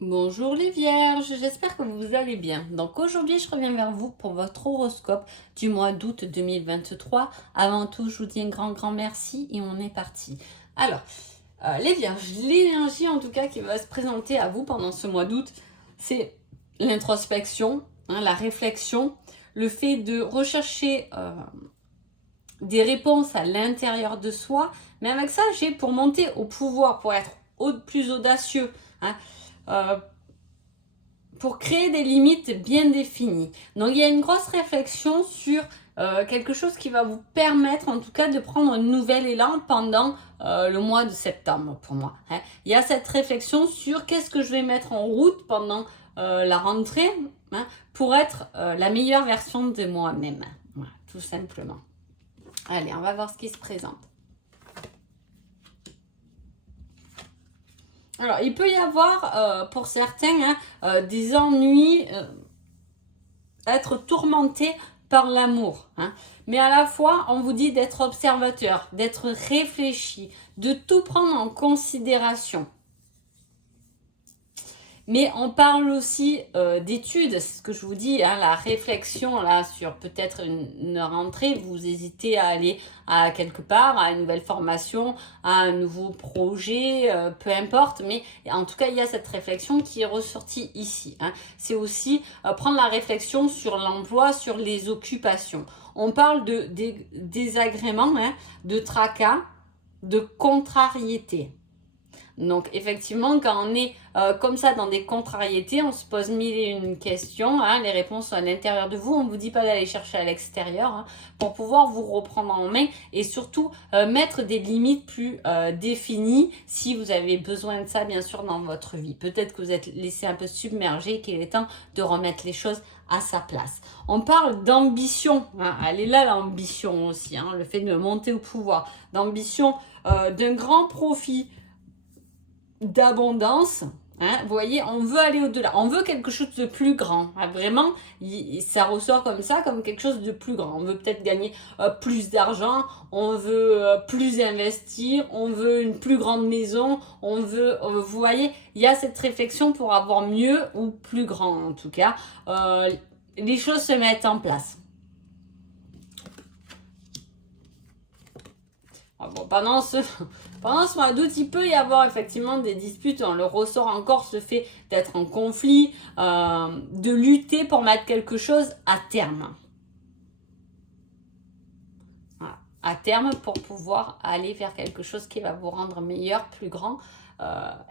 Bonjour les vierges, j'espère que vous allez bien. Donc aujourd'hui, je reviens vers vous pour votre horoscope du mois d'août 2023. Avant tout, je vous dis un grand merci et on est parti. Alors, les vierges, l'énergie en tout cas qui va se présenter à vous pendant ce mois d'août, c'est l'introspection, la réflexion, le fait de rechercher des réponses à l'intérieur de soi. Mais avec ça, j'ai pour monter au pouvoir, pour être plus audacieux, hein, euh, pour créer des limites bien définies. Donc il y a une grosse réflexion sur quelque chose qui va vous permettre en tout cas de prendre un nouvel élan pendant le mois de septembre pour moi. Hein. Il y a cette réflexion sur qu'est-ce que je vais mettre en route pendant la rentrée, hein, pour être la meilleure version de moi-même. Voilà, tout simplement. Allez, on va voir ce qui se présente. Alors, il peut y avoir pour certains des ennuis, être tourmenté par l'amour. Hein. Mais à la fois, on vous dit d'être observateur, d'être réfléchi, de tout prendre en considération. Mais on parle aussi d'études, c'est ce que je vous dis, hein, la réflexion là sur peut-être une rentrée, vous hésitez à aller à quelque part, à une nouvelle formation, à un nouveau projet, peu importe, mais en tout cas il y a cette réflexion qui est ressortie ici. Hein. C'est aussi prendre la réflexion sur l'emploi, sur les occupations. On parle de désagréments, hein, de tracas, de contrariété. Donc effectivement, quand on est comme ça dans des contrariétés, on se pose mille et une questions. Hein, les réponses sont à l'intérieur de vous. On ne vous dit pas d'aller chercher à l'extérieur, hein, pour pouvoir vous reprendre en main et surtout mettre des limites plus définies si vous avez besoin de ça, bien sûr, dans votre vie. Peut-être que vous êtes laissé un peu submergé et qu'il est temps de remettre les choses à sa place. On parle d'ambition. Hein, elle est là l'ambition aussi, hein, le fait de monter au pouvoir. D'ambition, d'un grand profit, d'abondance. Hein, vous voyez, on veut aller au-delà, on veut quelque chose de plus grand. Hein, vraiment, ça ressort comme ça, comme quelque chose de plus grand. On veut peut-être gagner plus d'argent, on veut plus investir, on veut une plus grande maison, on veut, vous voyez, il y a cette réflexion pour avoir mieux ou plus grand en tout cas. Les choses se mettent en place. Bon, pendant ce mois d'août, il peut y avoir effectivement des disputes. On le ressort encore, ce fait d'être en conflit, de lutter pour mettre quelque chose à terme. Voilà. À terme, pour pouvoir aller vers quelque chose qui va vous rendre meilleur, plus grand,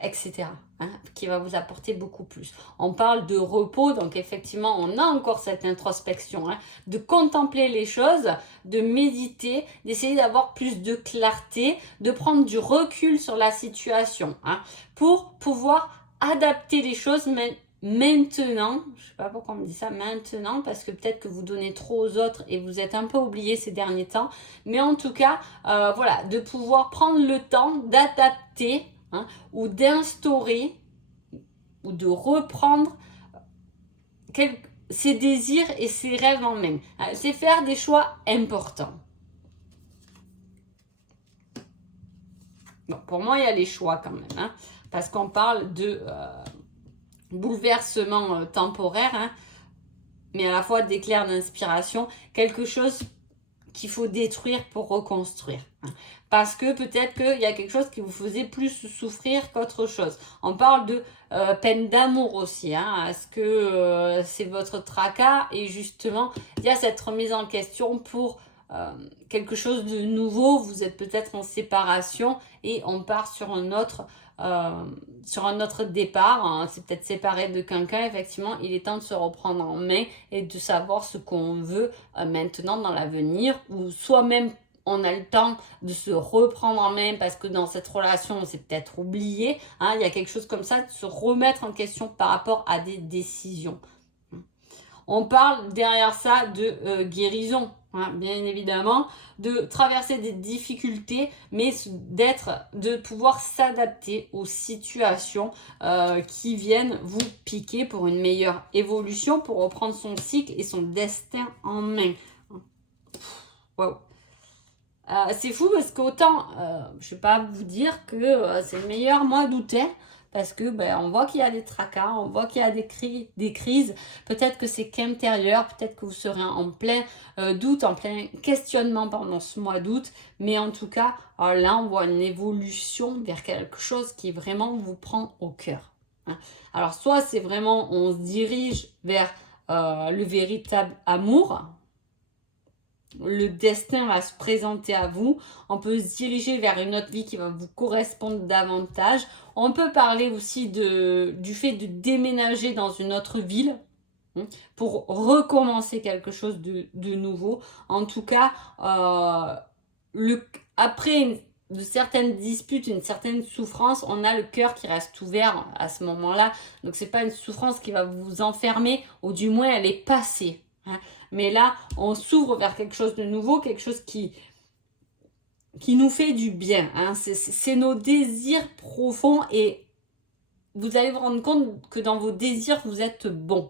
etc. Hein, qui va vous apporter beaucoup plus. On parle de repos, donc effectivement, on a encore cette introspection, hein, de contempler les choses, de méditer, d'essayer d'avoir plus de clarté, de prendre du recul sur la situation, hein, pour pouvoir adapter les choses maintenant. Je sais pas pourquoi on me dit ça maintenant, parce que peut-être que vous donnez trop aux autres et vous êtes un peu oublié ces derniers temps, mais en tout cas, voilà, de pouvoir prendre le temps d'adapter, hein, ou d'instaurer ou de reprendre ses désirs et ses rêves en main. C'est faire des choix importants. Bon, pour moi, il y a les choix quand même, hein, parce qu'on parle de bouleversement temporaire, hein, mais à la fois d'éclair d'inspiration, quelque chose qu'il faut détruire pour reconstruire. Parce que peut-être qu'il y a quelque chose qui vous faisait plus souffrir qu'autre chose. On parle de peine d'amour aussi. Hein. Est-ce que c'est votre tracas? Et justement, il y a cette remise en question pour quelque chose de nouveau. Vous êtes peut-être en séparation et on part sur un autre départ. Hein. C'est peut-être séparé de quelqu'un. Effectivement, il est temps de se reprendre en main et de savoir ce qu'on veut maintenant dans l'avenir, ou soit même on a le temps de se reprendre en main parce que dans cette relation on s'est peut-être oublié, hein, il y a quelque chose comme ça, de se remettre en question par rapport à des décisions. On parle derrière ça de guérison, hein, bien évidemment, de traverser des difficultés, mais de pouvoir s'adapter aux situations qui viennent vous piquer pour une meilleure évolution, pour reprendre son cycle et son destin en main. Wow. C'est fou parce qu'autant, je ne vais pas vous dire que c'est le meilleur mois d'août, parce que on voit qu'il y a des tracas, on voit qu'il y a des crises. Peut-être que c'est qu'intérieur, peut-être que vous serez en plein doute, en plein questionnement pendant ce mois d'août. Mais en tout cas, là, on voit une évolution vers quelque chose qui vraiment vous prend au cœur. Alors, soit c'est vraiment, on se dirige vers le véritable amour, le destin va se présenter à vous, on peut se diriger vers une autre vie qui va vous correspondre davantage. On peut parler aussi du fait de déménager dans une autre ville pour recommencer quelque chose de nouveau. En tout cas, après de certaines disputes, une certaine souffrance, on a le cœur qui reste ouvert à ce moment-là. Donc c'est pas une souffrance qui va vous enfermer, ou du moins elle est passée. Mais là, on s'ouvre vers quelque chose de nouveau, quelque chose qui nous fait du bien. C'est nos désirs profonds, et vous allez vous rendre compte que dans vos désirs, vous êtes bon.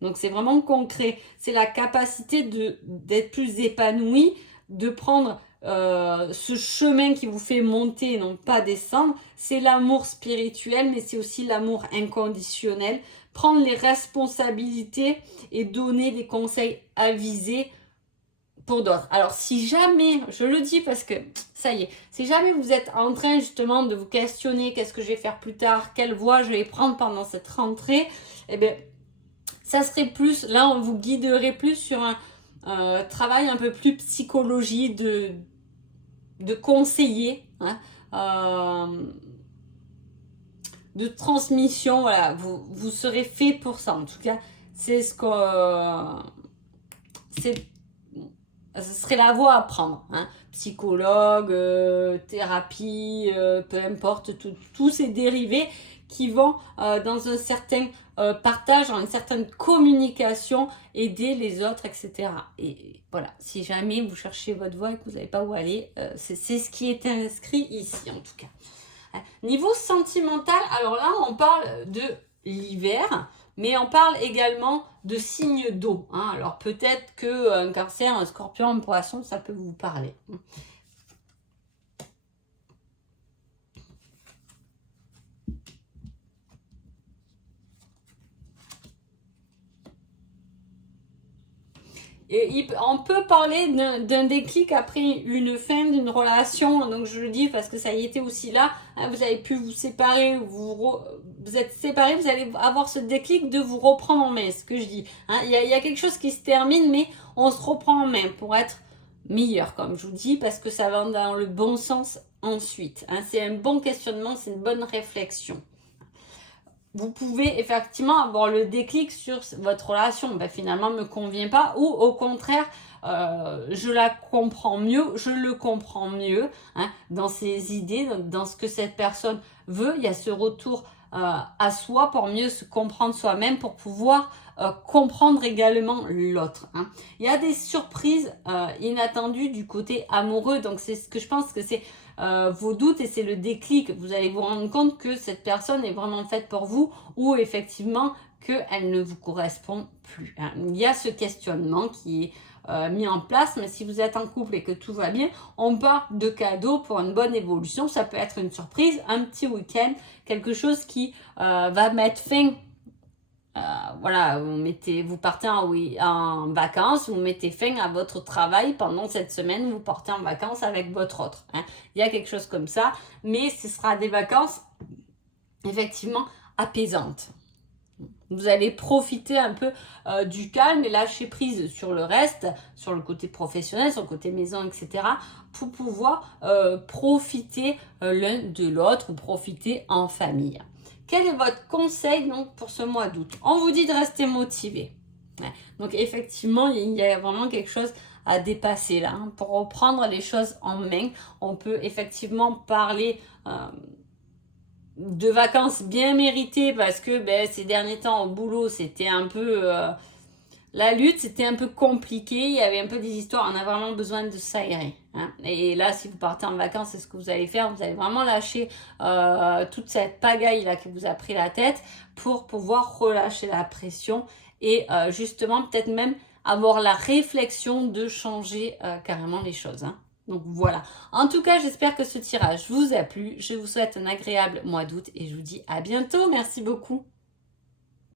Donc c'est vraiment concret. C'est la capacité d'être plus épanoui, de prendre ce chemin qui vous fait monter et non pas descendre. C'est l'amour spirituel, mais c'est aussi l'amour inconditionnel. Prendre les responsabilités et donner des conseils avisés pour d'autres. Alors si jamais, je le dis parce que ça y est, si jamais vous êtes en train justement de vous questionner, qu'est-ce que je vais faire plus tard, quelle voie je vais prendre pendant cette rentrée, eh bien ça serait plus, là on vous guiderait plus sur un travail un peu plus psychologie de conseiller, de transmission. Voilà, vous serez fait pour ça. En tout cas, c'est ce serait la voie à prendre. Psychologue, thérapie, peu importe, tous ces dérivés qui vont dans un certain partage, dans une certaine communication, aider les autres, etc. Et voilà, si jamais vous cherchez votre voie et que vous n'avez pas où aller, c'est ce qui est inscrit ici en tout cas. Niveau sentimental, alors là on parle de l'hiver, mais on parle également de signes d'eau. Alors peut-être qu'un Cancer, un Scorpion, un Poisson, ça peut vous parler. Et on peut parler d'un déclic après une fin d'une relation. Donc je le dis parce que ça y était aussi là. Vous avez pu vous séparer, vous êtes séparés, vous allez avoir ce déclic de vous reprendre en main, ce que je dis. Il y a quelque chose qui se termine, mais on se reprend en main pour être meilleur, comme je vous dis, parce que ça va dans le bon sens ensuite. C'est un bon questionnement, c'est une bonne réflexion. Vous pouvez effectivement avoir le déclic sur votre relation. Finalement, me convient pas, ou au contraire, je la comprends mieux, je le comprends mieux dans ses idées, dans ce que cette personne veut. Il y a ce retour à soi pour mieux se comprendre soi-même, pour pouvoir comprendre également l'autre. Il y a des surprises inattendues du côté amoureux, donc c'est ce que je pense que c'est vos doutes, et c'est le déclic. Vous allez vous rendre compte que cette personne est vraiment faite pour vous, ou effectivement qu'elle ne vous correspond plus. Il y a ce questionnement qui est mis en place, mais si vous êtes en couple et que tout va bien, on parle de cadeaux pour une bonne évolution. Ça peut être une surprise, un petit week-end, quelque chose qui va mettre fin. Voilà, vous partez en vacances, vous mettez fin à votre travail pendant cette semaine, vous partez en vacances avec votre autre. Il y a quelque chose comme ça, mais ce sera des vacances effectivement apaisantes. Vous allez profiter un peu du calme et lâcher prise sur le reste, sur le côté professionnel, sur le côté maison, etc. pour pouvoir profiter l'un de l'autre, ou profiter en famille. Quel est votre conseil donc pour ce mois d'août? On vous dit de rester motivé. Donc effectivement, il y a vraiment quelque chose à dépasser là. Pour reprendre les choses en main, on peut effectivement parler de vacances bien méritées, parce que ces derniers temps au boulot, c'était un peu la lutte, c'était un peu compliqué, il y avait un peu des histoires, on a vraiment besoin de s'aérer. Et là, si vous partez en vacances, c'est ce que vous allez faire, vous allez vraiment lâcher toute cette pagaille là qui vous a pris la tête, pour pouvoir relâcher la pression, et justement peut-être même avoir la réflexion de changer carrément les choses. Donc voilà. En tout cas, j'espère que ce tirage vous a plu. Je vous souhaite un agréable mois d'août et je vous dis à bientôt. Merci beaucoup.